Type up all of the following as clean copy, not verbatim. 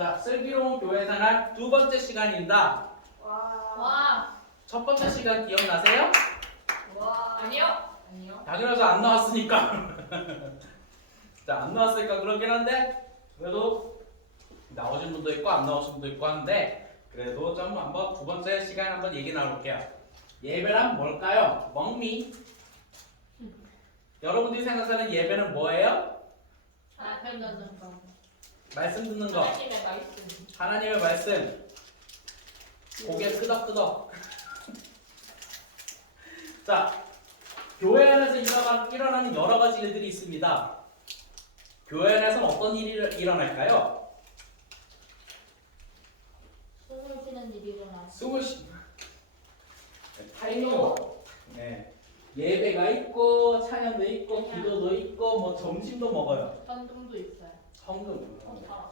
자, 슬기로운 교회 생활 두 번째 시간입니다. 와. 첫 번째 시간 기억나세요? 와. 아니요. 당연하죠. 안 나왔으니까. 자, 안 나왔으니까 그렇긴 한데 그래도 나오신 분도 있고 안 나오신 분도 있고 한데 그래도 좀 한번 두 번째 시간 한번 얘기 나눠볼게요. 예배란 뭘까요? 먹미. 여러분들이 생각하는 예배는 뭐예요? 하나님 듣는 거. 말씀 듣는 거. 하나님의 말씀. 하나님의 말씀. 고개 끄덕끄덕. 자, 교회 안에서 일어나는 여러 가지 일들이 있습니다. 교회 안에서는 어떤 일이 일어날까요? 숨을 쉬는 일이 일어나. 숨을 쉬. 타이밍. 네. 예배가 있고 찬양도 있고 기도도 있고 뭐 점심도 먹어요. 현금도 있어요.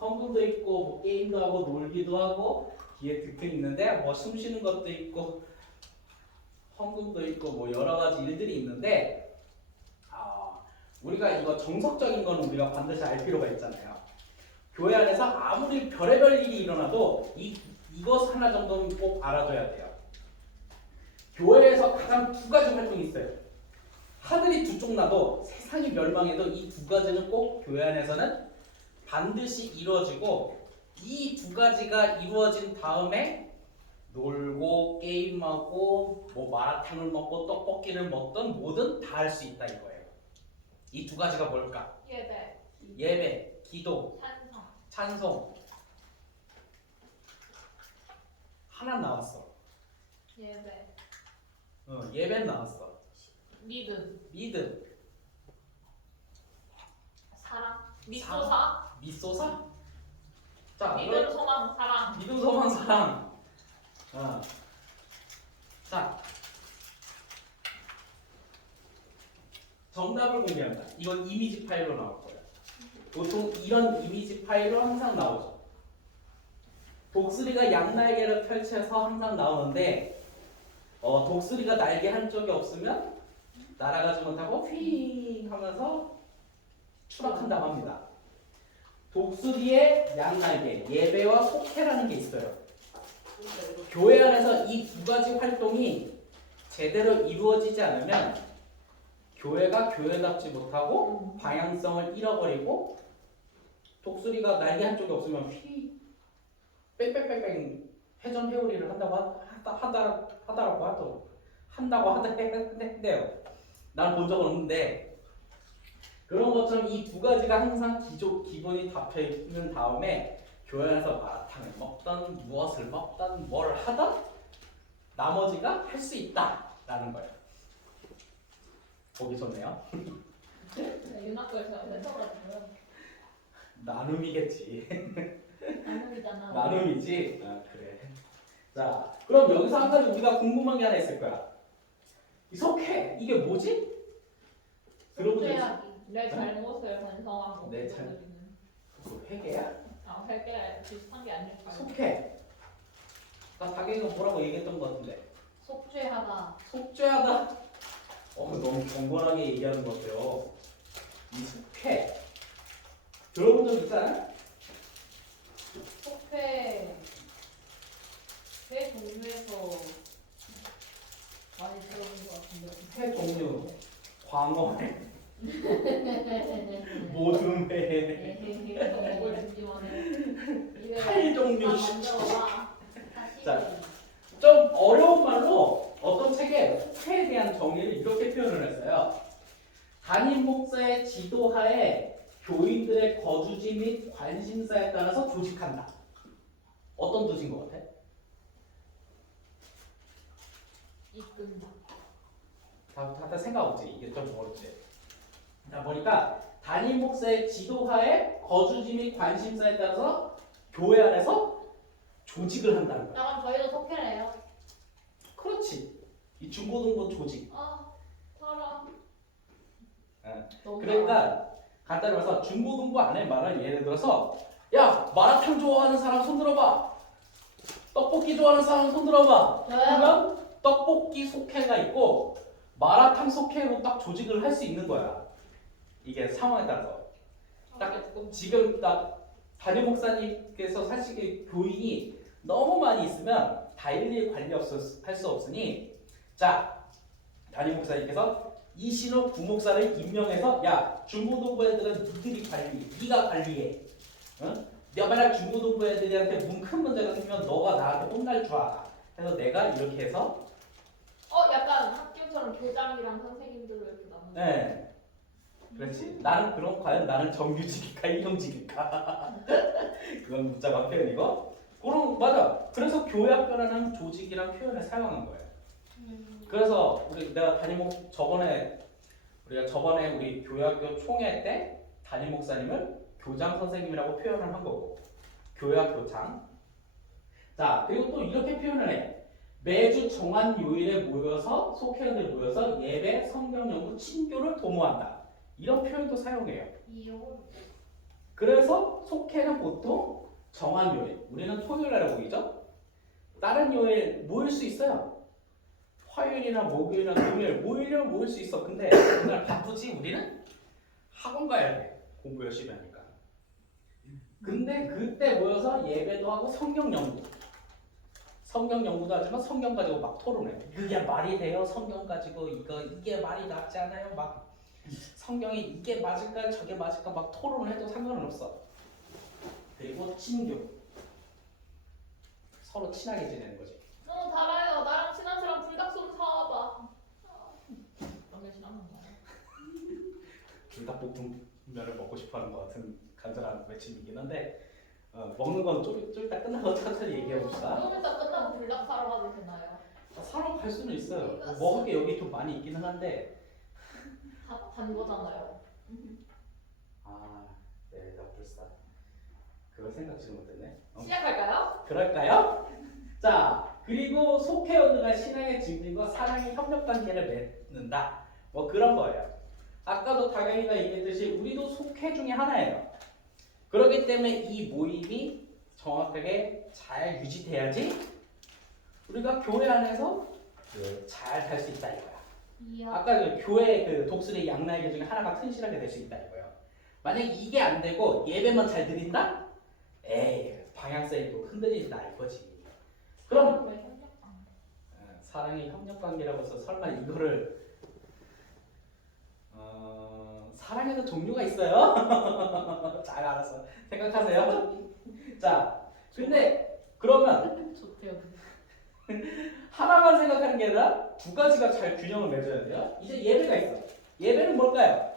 헌금도 있고 뭐 게임도 하고 놀기도 하고 뒤에 득템 있는데 뭐 숨 쉬는 것도 있고 헌금도 있고 뭐 여러 가지 일들이 있는데 우리가 이거 정석적인 거는 우리가 반드시 알 필요가 있잖아요. 교회 안에서 아무리 별의별 일이 일어나도 이것 하나 정도는 꼭 알아둬야 돼요. 교회에서 가장 두 가지 활동이 있어요. 하늘이 두 쪽 나도 세상이 멸망해도 이 두 가지는 꼭 교회 안에서는 반드시 이루어지고 이 두 가지가 이루어진 다음에 놀고 게임하고 뭐 마라탕을 먹고 떡볶이를 먹던 뭐든 다 할 수 있다 이거예요. 이 두 가지가 뭘까? 예배, 기도, 찬송. 하나 나왔어. 예배. 예배는 나왔어. 믿음. 사랑. 미소사? 자, 믿음, 소망, 사랑. 믿음, 소망, 사랑. 자, 정답을 공개합니다. 이건 이미지 파일로 나올 거예요. 보통 이런 이미지 파일로 항상 나오죠. 독수리가 양날개를 펼쳐서 항상 나오는데 독수리가 날개 한쪽이 없으면 날아가지 못하고 휘잉 하면서 추락한다고 합니다. 독수리의 양날개, 예배와 속회라는 게 있어요. 교회 안에서 이 두 가지 활동이 제대로 이루어지지 않으면 교회가 교회답지 못하고 방향성을 잃어버리고 독수리가 날개 한쪽이 없으면 뺑뺑뺑뺑 회전 회오리를 한다고 한대요. 난 본 적은 없는데 그런 것처럼 이 두 가지가 항상 기본이 잡혀 있는 다음에 교회 안에서 마라탕을 먹던 무엇을 먹던 뭘 하던 나머지가 할 수 있다라는 거예요. 보기 좋네요. 윤학교에서 했어가지고요. 나눔이겠지. 나눔이잖아. 나눔이지. 그래. 자, 그럼 여기서 한 가지 우리가 궁금한 게 하나 있을 거야. 이 속회 이게 뭐지? 들어보셨지? 내 잘못을 반성하고. 내 잘- 그 회개야? 회개 비슷한 게 아닐까요? 속회. 나 박영이가 뭐라고 얘기했던 것 같은데. 속죄하다. 속죄하다. 너무 경건하게 얘기하는 것 같아요. 이 속회. 들어본 적 있잖아요? 속회. 회 종류에서 많이 들어본 것 같은데. 회 종류. 광어회. 모든 회. 먹을 준비만 해. 칼 종류. 만들어봐. 자. 좀 어려운 말로 어떤 책에 속회에 대한 정의를 이렇게 표현을 했어요. 담임 목사의 지도하에 교인들의 거주지 및 관심사에 따라서 조직한다. 어떤 뜻인 것 같아? 이끈다. 다들 생각 없지? 이게 좀 어렵지? 자, 보니까 담임 목사의 지도하에 거주지 및 관심사에 따라서 교회 안에서 조직을 한다는 거야. 그럼 저희도 속회래요. 그렇지. 이 중고등부 조직. 사람. 그러니까 간단히 말해서 중고등부 안에 말을 예를 들어서 야 마라탕 좋아하는 사람 손 들어봐. 떡볶이 좋아하는 사람 손 들어봐. 그러면 떡볶이 속회가 있고 마라탕 속회로 딱 조직을 할 수 있는 거야. 이게 상황에 따라서 딱 지금 딱 담임 목사님께서 사실 교인이 너무 많이 있으면 다 일일이 할 수 없으니 자 담임 목사님께서 이신호 부목사를 임명해서 야 중고등부 애들은 니들이 관리, 네가 관리해. 응? 내가 만약 중고등부 애들한테 큰 문제가 생기면 너가 나한테 혼날 줄 알아. 그래서 내가 이렇게 해서 약간 학교처럼 교장이랑 선생님들로 이렇게 나누는. 네. 그렇지. 나는 그럼 과연 나는 정규직일까 일용직일까? 그건 문자가 표현이고. 그럼 맞아. 그래서 교회학교라는 조직이랑 표현을 사용한 거예요. 그래서 내가 저번에 우리 교회학교 총회 때 담임 목사님을 교장 선생님이라고 표현을 한 거고 교회학 교장. 자 그리고 또 이렇게 표현을 해. 매주 정한 요일에 모여서 속회원들 모여서 예배, 성경 연구, 친교를 도모한다. 이런 표현도 사용해요. 이요. 그래서 속회는 보통 정한 요일. 우리는 토요일날에 모이죠. 다른 요일 모일 수 있어요. 화요일이나 목요일이나 금요일 모일 수 있어. 근데 그날 바쁘지 우리는 학원 가야 돼. 공부 열심히 하니까. 근데 그때 모여서 예배도 하고 성경 연구도 하지만 성경 가지고 막 토론해. 그게 말이 돼요? 성경 가지고 이게 말이 낫지 않아요? 막 성경이 이게 맞을까 저게 맞을까 막 토론을 해도 상관은 없어. 그리고 친교. 서로 친하게 지내는 거지. 너무 달아요. 나랑 친한 사람 불닭소금 사와봐. 너무 싫어하는 거야. 불닭볶음면을 먹고 싶어하는 것 같은 간절한 외침이긴 한데 먹는 건 좀 이따 끝나고 천천히 얘기해 봅시다. 좀 이따 끝나고 불닭 사러 가도 되나요? 사러 갈 수는 있어요. 먹을 게 여기 좀 많이 있기는 한데 단 거잖아요. 네, 나불싸. 그걸 생각지 못했네. 시작할까요? 그럴까요? 자, 그리고 속회원들과 신앙의 증진과 사랑의 협력관계를 맺는다. 뭐 그런 거예요. 아까도 다경이가 얘기했듯이 우리도 속회 중에 하나예요. 그렇기 때문에 이 모임이 정확하게 잘 유지돼야지 우리가 교회 안에서 잘 살 수 있다 이거야. 아까 그 교회 그 독수리 양날개 중에 하나가 튼실하게 될 수 있다 이거예요. 만약 이게 안 되고 예배만 잘 드린다? 에이 방향성이 또 흔들린다 이거지. 그럼 사랑의 협력관계라고 해서 설마 이거를 사랑에도 종류가 있어요. 잘 알아서 생각하세요. 자, 근데 그러면 좋대요. 하나만 생각하는 게 아니라 두 가지가 잘 균형을 맺어야 돼요. 이제 예배가 있어. 예배는 뭘까요?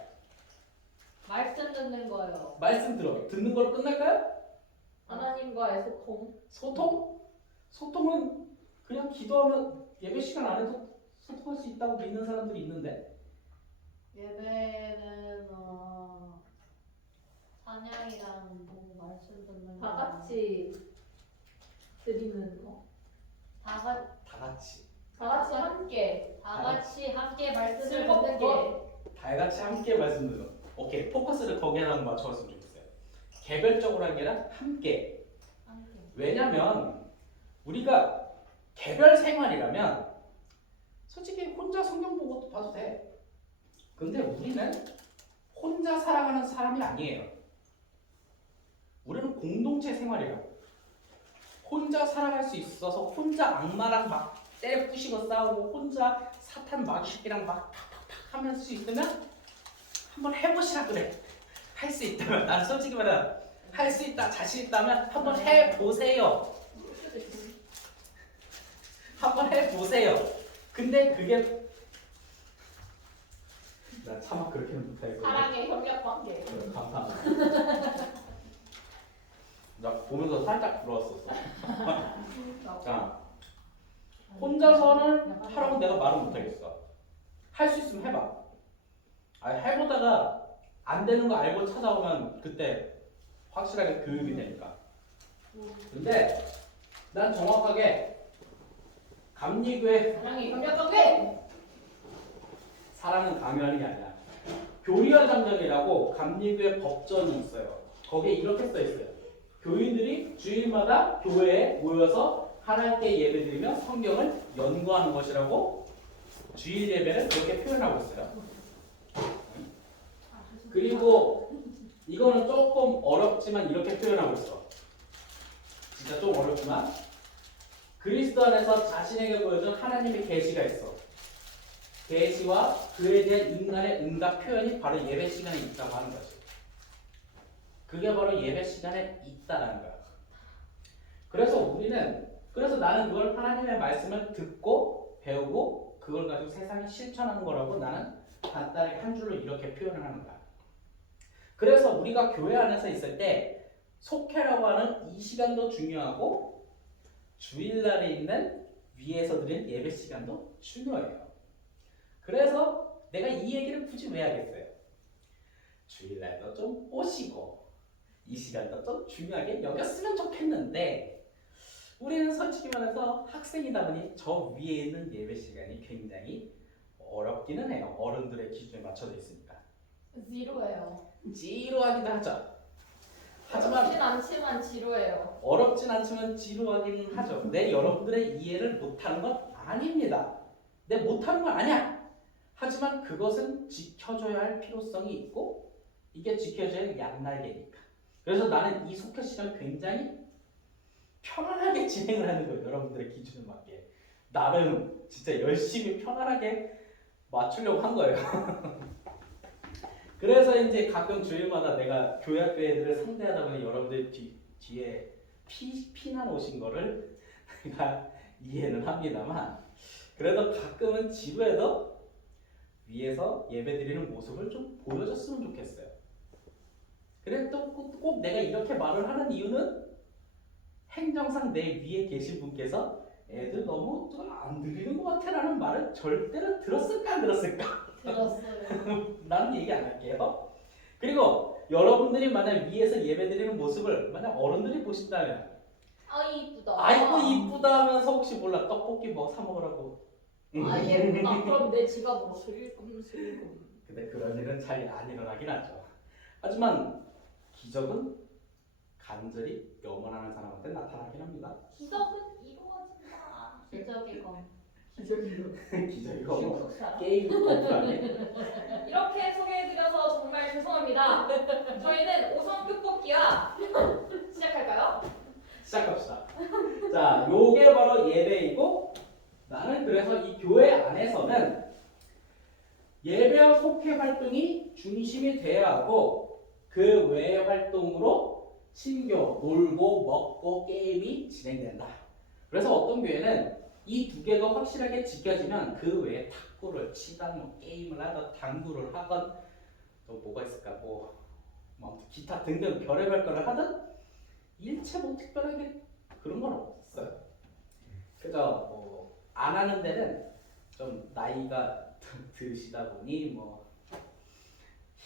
말씀 듣는 거요. 말씀 듣는 걸로 끝날까요? 하나님과의 소통. 소통? 소통은 그냥 기도하면 예배 시간 안에도 소통할 수 있다고 믿는 사람들이 있는데 예배는 찬양이랑 뭐 말씀 듣는 다 거. 같이 드리는 거. 다 같이 다 같이 함께. 다 같이 함께 말씀을 술 듣는 먹는 게. 거. 다 같이 함께 말씀 듣는 거. 오케이 포커스를 거기에다 맞춰봤으면 좋겠어요. 개별적으로 한 게 아니라 함께. 함께. 왜냐면 우리가 개별 생활이라면 솔직히 혼자 성경 보고 봐도 돼. 근데 우리는 혼자 살아가는 사람이 아니에요. 우리는 공동체 생활이라고. 혼자 살아갈 수 있어서 혼자 악마랑 막 때려 부시고 싸우고 혼자 사탄 마귀랑 막 팍팍팍 하면서 수 있으면 한번 해보시라 그래. 할 수 있다면 난 솔직히 말해 할 수 있다 자신 있다면 한번 해보세요. 한번 해보세요. 근데 그게 나 차마 그렇게는 못하겠고 사랑의 협력 관계. 감사합니다. 나 보면서 살짝 부러웠었어. 자, 혼자서는 하라고 내가 말은 못하겠어. 할 수 있으면 해봐. 해보다가 안 되는 거 알고 찾아오면 그때 확실하게 교육이 되니까. 근데 난 정확하게 감리교회 사랑의 협력 관계. 사랑은 강요하는 게 아니야. 교리와 장정이라고 감리교회 법전이 있어요. 거기에 이렇게 써 있어요. 교인들이 주일마다 교회에 모여서 하나님께 예배드리며 성경을 연구하는 것이라고 주일 예배를 그렇게 표현하고 있어요. 그리고 이거는 조금 어렵지만 이렇게 표현하고 있어. 진짜 좀 어렵지만 그리스도 안에서 자신에게 보여준 하나님의 계시가 있어. 계시와 그에 대한 인간의 응답 표현이 바로 예배 시간에 있다고 하는 거지. 그게 바로 예배 시간에 있다라는 거야. 그래서 나는 그걸 하나님의 말씀을 듣고 배우고 그걸 가지고 세상에 실천하는 거라고 나는 간단하게 한 줄로 이렇게 표현을 하는 거야. 그래서 우리가 교회 안에서 있을 때 속회라고 하는 이 시간도 중요하고 주일날에 있는 위에서 드린 예배 시간도 중요해요. 그래서 내가 이 얘기를 굳이 왜 하겠어요? 주일날도 좀 오시고 이 시간도 좀 중요하게 여겼으면 좋겠는데 우리는 솔직히 말해서 학생이다 보니 저 위에 있는 예배 시간이 굉장히 어렵기는 해요. 어른들의 기준에 맞춰져 있으니까. 지루해요. 지루하기도 하죠. 하지만 어렵진 않지만 지루해요. 어렵진 않지만 지루하기는 하죠. 내 여러분들의 이해를 못하는 건 아닙니다. 내 못하는 건 아니야. 하지만 그것은 지켜줘야 할 필요성이 있고 이게 지켜줘야 할 양날개니까. 그래서 나는 이 속회 시간 굉장히 편안하게 진행을 하는 거예요. 여러분들의 기준에 맞게. 나름 진짜 열심히 편안하게 맞추려고 한 거예요. 그래서 이제 가끔 주일마다 내가 교회학교 애들을 상대하다 보니 여러분들 뒤에 피난 오신 거를 내가 이해는 합니다만 그래도 가끔은 지루해도 위에서 예배 드리는 모습을 좀 보여줬으면 좋겠어요. 그래 꼭 내가 이렇게 말을 하는 이유는 행정상 내 위에 계신 분께서 애들 너무 좀 안 들리는 것 같아라는 말을 절대로 들었을까 안 들었을까? 들었어요. 나는 얘기 안 할게요. 그리고 여러분들이 만약 위에서 예배드리는 모습을 만약 어른들이 보신다면 아 이쁘다. 아이고 이쁘다 하면서 혹시 몰라 떡볶이 뭐 사 먹으라고. 아 예쁘다. 그럼 내 지갑으로 슬금슬금. 근데 그런 일은 잘 안 일어나긴 하죠. 하지만 기적은 간절히 염원하는 사람한테 나타나긴 합니다. 기적은 이루어진다. 기적의 검. 기적이 뭐 중국 사람. 게임 버프라네. 이렇게 소개해드려서 정말 죄송합니다. 저희는 5성급 뽑기와 시작할까요? 시작합시다. 자, 요게 바로 예배이고 나는 그래서 이 교회 안에서는 예배와 속회 활동이 중심이 돼야 하고 그 외의 활동으로 친교, 놀고, 먹고, 게임이 진행된다. 그래서 어떤 교회는 이 두 개가 확실하게 지켜지면 그 외에 탁구를 치던 뭐 게임을 하던 당구를 하던 또 뭐가 있을까 뭐 기타 등등 별의별 거를 하던 일체 뭐 특별하게 그런 건 없어요. 그래서 뭐 안 하는 데는 좀 나이가 드시다 보니 뭐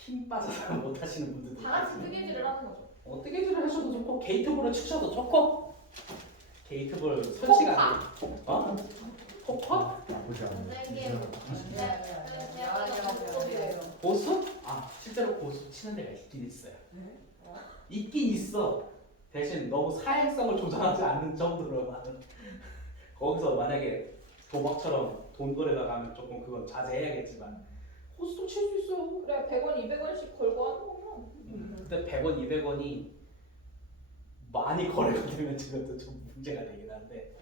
힘 빠져서 못 하시는 분들도 다 같이 있어요. 뜨개질을 하는 거죠. 뜨개질을 하셔도 좋고 게이트볼을 치셔도 좋고 게이트볼 설치가 안 돼. 어? 포커? 나쁘지 않아. 선생님. 고수? 아 실제로 고수 치는 데가 있긴 있어요. 있긴 있어. 대신 너무 사행성을 조장하지 않는 정도로만 거기서 만약에 도박처럼 돈 거래가 가면 조금 그건 자제해야겠지만 고수도 칠 수 있어요. 그래 100원, 200원씩 걸고 하는 거면. 근데 100원, 200원이 많이 거래가 되면 저것도 좀 문제가 되긴 한데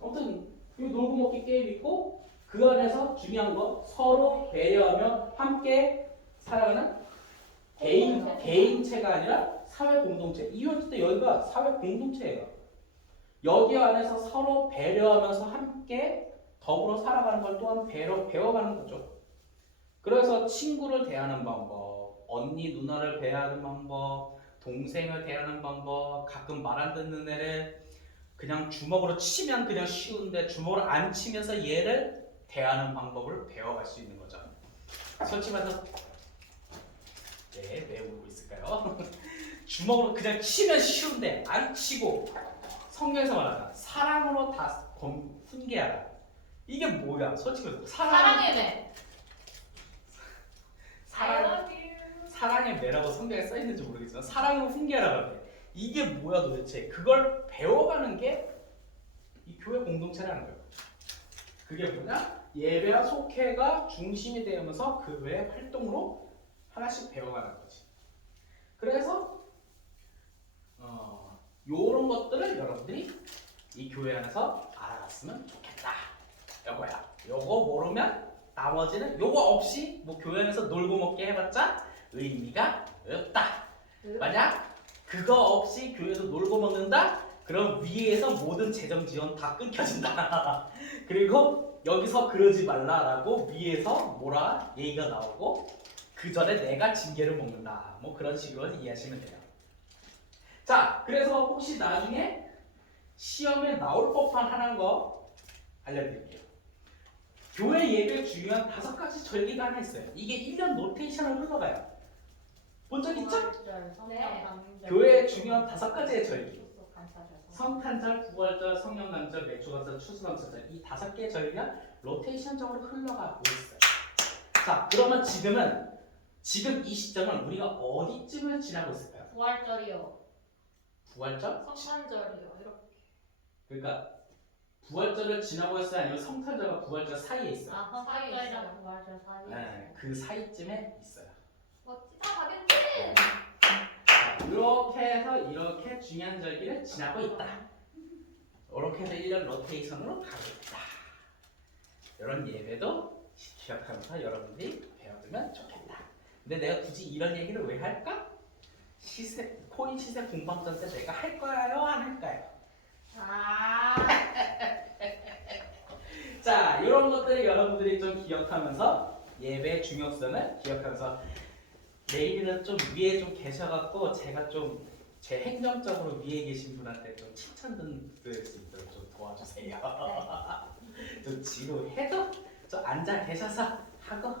아무튼 이 놀고 먹기 게임 있고 그 안에서 중요한 거 서로 배려하며 함께 살아가는 개인체가 아니라 사회 공동체. 이유는 때 여기가 사회 공동체예요. 여기 안에서 서로 배려하면서 함께 더불어 살아가는 걸 또한 배워가는 거죠. 그래서 친구를 대하는 방법, 언니 누나를 대하는 방법, 동생을 대하는 방법, 가끔 말 안 듣는 애를 그냥 주먹으로 치면 그냥 쉬운데 주먹으로 안 치면서 얘를 대하는 방법을 배워갈 수 있는 거죠. 솔직히 말해서 왜 울고 있을까요? 주먹으로 그냥 치면 쉬운데 안 치고 성경에서 말하잖아. 사랑으로 다 훈계하라. 이게 뭐야? 솔직히 말해서 사랑의 매. 사랑 사랑의 매라고 성경에 써 있는지 모르겠지만 사랑으로 훈계하라고 하는데 이게 뭐야 도대체? 그걸 배워가는 게 이 교회 공동체라는 거예요. 그게 뭐냐? 예배와 속회가 중심이 되면서 그 외의 활동으로 하나씩 배워가는 거지. 그래서 요런 것들을 여러분들이 이 교회 안에서 알아갔으면 좋겠다. 요거야. 요거 모르면 나머지는 요거 없이 뭐 교회 안에서 놀고 먹게 해봤자 의미가 없다. 만약 그거 없이 교회에서 놀고 먹는다? 그럼 위에서 모든 재정 지원 다 끊겨진다. 그리고 여기서 그러지 말라라고 위에서 뭐라 얘기가 나오고 그 전에 내가 징계를 먹는다. 뭐 그런 식으로 이해하시면 돼요. 자, 그래서 혹시 나중에 시험에 나올 법한 하나인 거 알려드릴게요. 교회 예배 중요한 5가지 절기가 하나 있어요. 이게 1년 로테이션을 흘러가요. 본 적 있죠? 네. 교회에 중요한 5가지의 절기. 성탄절, 부활절, 성령난절, 매초간절, 추수감사절 이 5개의 절기가 로테이션적으로 흘러가고 있어요. 자, 그러면 지금 이 시점을 우리가 어디쯤을 지나고 있을까요? 부활절이요. 부활절? 성탄절이요. 이렇게. 그러니까 부활절을 지나고 있어요? 아니면 성탄절과 부활절 사이에 있어요? 아, 성탄절이랑 부활절 사이. 네, 그 사이쯤에 있어요. 멋지다 가겠지. 자, 이렇게 해서 이렇게 중요한 절기를 지나고 있다. 이렇게 해서 1년 로테이션으로 가고 있다. 이런 예배도 기억하면서 여러분들이 배워두면 좋겠다. 근데 내가 굳이 이런 얘기를 왜 할까? 코인 시세 공방전 때 내가 할 거예요? 안 할까요? 아. 자, 이런 것들을 여러분들이 좀 기억하면서 예배의 중요성을 기억하면서 내일은 좀 위에 좀 계셔갖고 제가 좀 제 행정적으로 위에 계신 분한테 좀 칭찬 들을 수 있도록 좀 도와주세요. 좀 지루해도 좀 앉아 계셔서 하고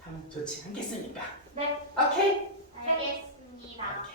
하면 좋지 않겠습니까? 네. 오케이? 알겠습니다.